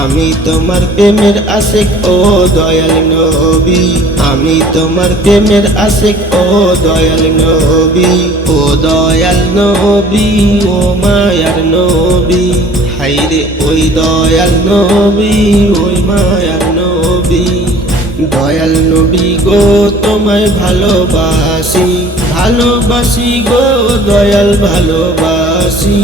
আমি তোমার প্রেমের আশিক ও দয়াল নবী, আমি তোমার প্রেমের আশিক ও দয়াল নবী, ও দয়াল নবী, ও মায়ার নবী, হাইরে ওই দয়াল নবী, ওই মায়ার নবী। দয়াল নবী গো তোমায় ভালোবাসি, ভালোবাসি গো দয়াল ভালোবাসি।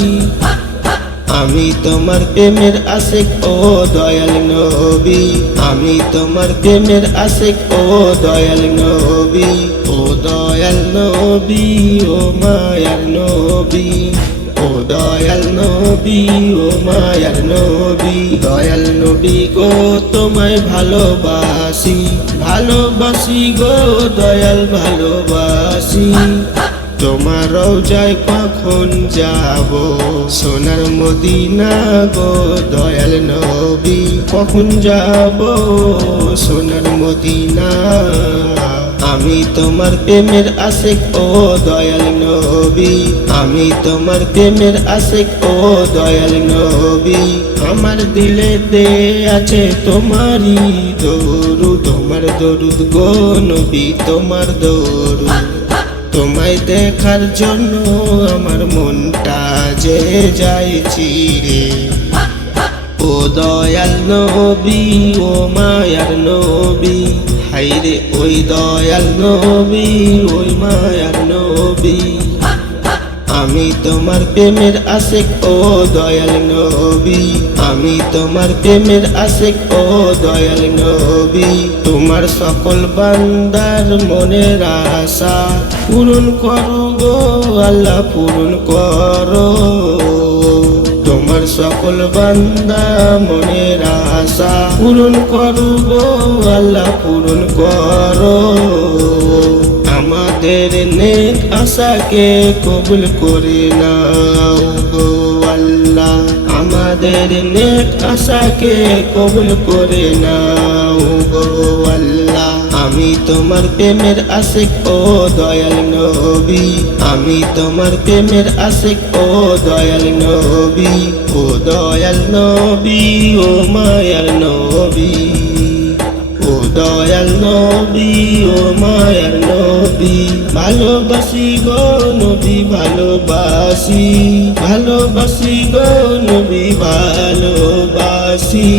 আমি তোমার প্রেমের আশিক ও দয়াল নবী, আমি তোমার প্রেমের আশিক ও দয়াল নবী, ও দয়াল নবী, ও মায়ার নবী, ও দয়াল নবী, ও মায়ার নবী। দয়াল নবী গো তোমায় ভালোবাসি, ভালোবাসি গো দয়াল ভালোবাসি। তোমার রওজায় কখন যাব, সোনার মদিনা গো দয়াল নবী, কখন যাব সোনার মদিনা। আমি তোমার প্রেমের আশিক ও দয়াল নবী, আমি তোমার প্রেমের আশিক ও দয়াল নবী। আমার দিলেতে আছে তোমারই দরুদ, তোমার দরুদ গো নবী, তোমার দরুদ। তোমায় দেখার জন্য আমার মনটা যে যাইছি রে, ও দয়াল নবী, ও মায়ার নবী, হাইরে ওই দয়াল নবী, ওই মায়ার নবী। আমি তোমার প্রেমের আশিক ও দয়াল নবী, আমি তোমার প্রেমের আশিক ও দয়াল নবী। তোমার সকল বান্দার মনের আশা পূরণ করো গো আল্লাহ, পূরণ করো। তোমার সকল বান্দা মনের আশা পূরণ করো গো আল্লাহ, পূরণ করো। আমাদের নেক আশাকে কবুল করে নাও গো আল্লাহ, আমাদের নেক আশাকে কবুল করে নাও গো আল্লাহ। আমি তোমার প্রেমের আশিক ও দয়াল নবী, আমি তোমার প্রেমের আশিক ও দয়াল নবী, ও দয়াল নবী, ও মায়ার নবী, ও দয়াল নবী, ও মায়ার নবী। ভালোবাসি গো নবী ভালোবাসি, ভালোবাসি গো নবী ভালোবাসি।